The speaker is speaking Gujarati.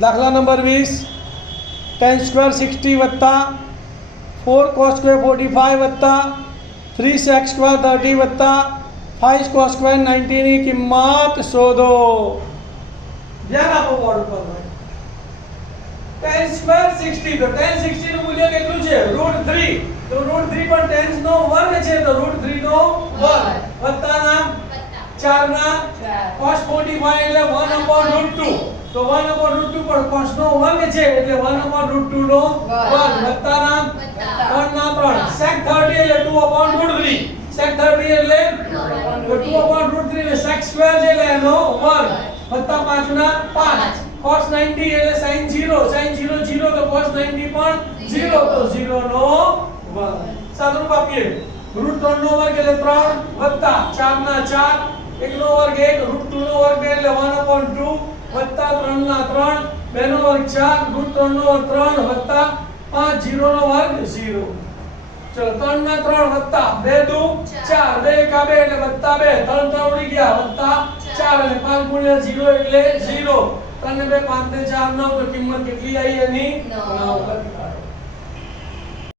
દાખલા નંબર 20 tan સ્ક્વેર 60 વત્તા 4 cos સ્ક્વેર 45 વત્તા 3 sec સ્ક્વેર 30 વત્તા 5 cos સ્ક્વેર 90 ની કિંમત શોધો. ધ્યાન આપો બોર્ડ ઉપર. tan સ્ક્વેર 60 તો tan 60 નું મૂલ્ય કેટલું છે √3. તો √3 પણ tan નો વર્ગ છે તો √3 નો વર્ગ વત્તા ના 4 ના cos 45 એટલે 1/√2. તો 1/√2 પર cos નો વર્ગ છે એટલે 1/√2 નો વર્ગ વત્તા ના 3 ના 3 sec 30 એટલે 2/√3. sec 30 એટલે 2/√3 એટલે sec સ્ક્વેર છે એટલે એનો વર્ગ વત્તા 5 ના 5 cos 90 એટલે sin 0 તો cos 90 પણ 0 તો 0 નો વર્ગ. સાદુરૂપ આપીએ √3 નો વર્ગ એટલે 3 વત્તા 4 ના 4 1 નો વર્ગ 1 √2 નો વર્ગ 2 એટલે 1/2 વત્તા 3 ના 3 2 નો વર્ગ 4 √3 નો વર્ગ 3 વત્તા 5 0 નો વર્ગ 0. ચલો 3 ના 3 વત્તા 2 દુ 4 2 એકા 2 એટલે વત્તા 2 3 3 ઉડી ગયા વત્તા 4 અને 5 ગુણ્યા 0 એટલે 0. 3 ને 2 5 ને 4 9 તો કિંમત કેટલી આવી એની 9.